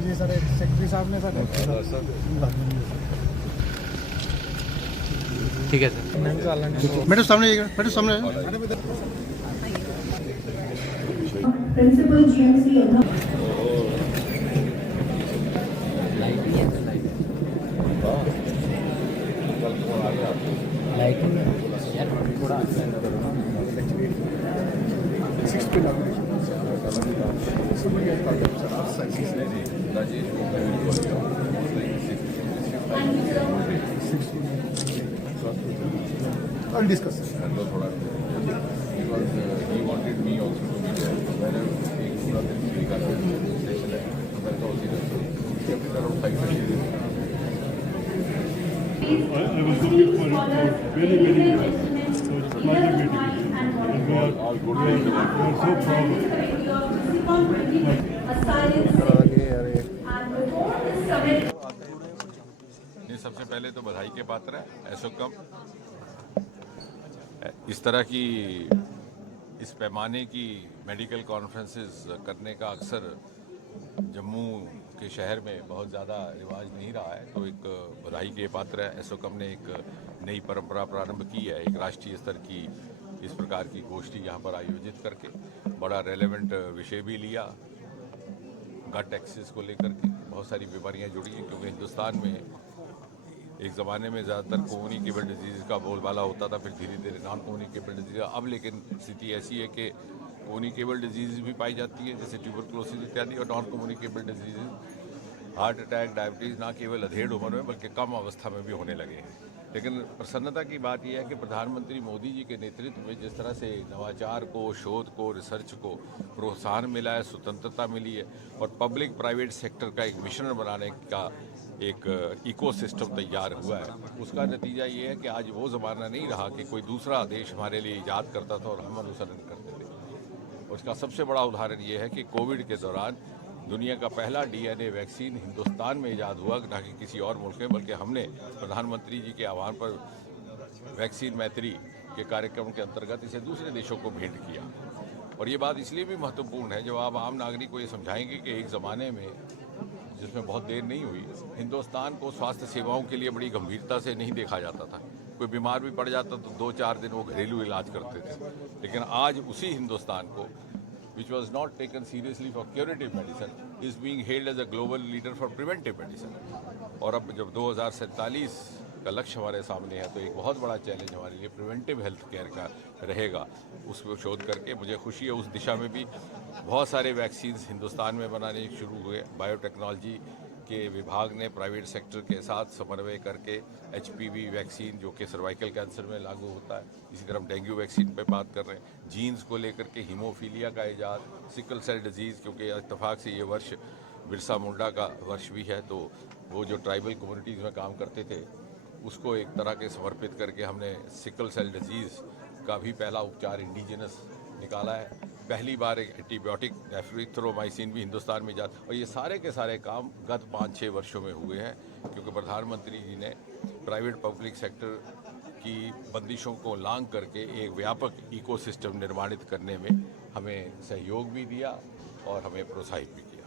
जी sir, secretary साहब ने sir ठीक है सर। मैडम सामने मैडम सामने प्रिंसिपल जीएमसी लाइटिंग यार थोड़ा I'll discuss. Because he wanted me also to be there. Wherever एक पूरा दिन फ्री का सेशन है, मैं तो उसी दिन kept it around 5:30. I was looking for it for many years. So it's a pleasure meeting you. And we are so proud of you. ये सबसे पहले तो बधाई के पात्र है एसोकम। इस तरह की इस पैमाने की मेडिकल कॉन्फ्रेंसेस करने का अक्सर जम्मू के शहर में बहुत ज़्यादा रिवाज नहीं रहा है, तो एक बधाई के पात्र है एसोकम ने एक नई परंपरा प्रारंभ की है। एक राष्ट्रीय स्तर की इस प्रकार की गोष्ठी यहाँ पर आयोजित करके बड़ा रेलेवेंट विषय भी लिया, गट एक्सेस को लेकर के। बहुत सारी बीमारियाँ जुड़ी हैं क्योंकि हिंदुस्तान में एक ज़माने में ज़्यादातर कम्युनिकेबल डिजीज़ का बोलबाला होता था, फिर धीरे धीरे नॉन कम्युनिकेबल डिजीज़। अब लेकिन स्थिति ऐसी है कि कम्युनिकेबल डिजीज़ भी पाई जाती है जैसे ट्यूबरक्लोसिस इत्यादि, और non communicable disease heart attack, diabetes ना केवल अधेड़ उम्र में बल्कि कम अवस्था में भी होने लगे हैं। लेकिन प्रसन्नता की बात यह है कि प्रधानमंत्री मोदी जी के नेतृत्व में जिस तरह से नवाचार को, शोध को, रिसर्च को प्रोत्साहन मिला है, स्वतंत्रता मिली है, और पब्लिक प्राइवेट सेक्टर का एक मिश्रण बनाने का एक इकोसिस्टम तैयार हुआ है, उसका नतीजा ये है कि आज वो ज़माना नहीं रहा कि कोई दूसरा देश हमारे लिए ईजाद करता था और हम अनुसरण करते थे। उसका सबसे बड़ा उदाहरण ये है कि कोविड के दौरान दुनिया का पहला डीएनए वैक्सीन हिंदुस्तान में ईजाद हुआ, ना कि किसी और मुल्क में, बल्कि हमने प्रधानमंत्री जी के आह्वान पर वैक्सीन मैत्री के कार्यक्रम के अंतर्गत इसे दूसरे देशों को भेंट किया। और ये बात इसलिए भी महत्वपूर्ण है, जब आप आम नागरिक को ये समझाएंगे कि एक ज़माने में जिसमें बहुत देर नहीं हुई, हिंदुस्तान को स्वास्थ्य सेवाओं के लिए बड़ी गंभीरता से नहीं देखा जाता था। कोई बीमार भी पड़ जाता तो 2-4 दिन वो घरेलू इलाज करते थे। लेकिन आज उसी हिंदुस्तान को, which was not taken seriously for curative medicine, is being hailed as a global leader for preventive medicine. और अब जब 2047 का लक्ष्य हमारे सामने है, तो एक बहुत बड़ा चैलेंज हमारे लिए प्रिवेंटिव हेल्थ केयर का रहेगा। उसको शोध करके मुझे खुशी है, उस दिशा में भी बहुत सारे वैक्सीन्स हिंदुस्तान में बनाने शुरू हुए। बायोटेक्नोलॉजी के विभाग ने प्राइवेट सेक्टर के साथ समन्वय करके HPV वैक्सीन, जो कि सर्वाइकल कैंसर में लागू होता है, इसी तरह हम डेंगू वैक्सीन पे बात कर रहे हैं। जीन्स को लेकर के हीमोफीलिया का इजाद, सिकल सेल डिजीज़, क्योंकि इत्तेफाक से ये वर्ष बिरसा मुंडा का वर्ष भी है, तो वो जो ट्राइबल कम्युनिटीज़ में काम करते थे उसको एक तरह के समर्पित करके हमने सिकल सेल डिजीज़ का भी पहला उपचार इंडिजिनस निकाला है। पहली बार एक एंटीबायोटिक एरिथ्रोमाइसिन भी हिंदुस्तान में जाता, और ये सारे के सारे काम गत 5-6 वर्षों में हुए हैं, क्योंकि प्रधानमंत्री जी ने प्राइवेट पब्लिक सेक्टर की बंदिशों को लांघ करके एक व्यापक इकोसिस्टम निर्माणित करने में हमें सहयोग भी दिया और हमें प्रोत्साहित भी किया।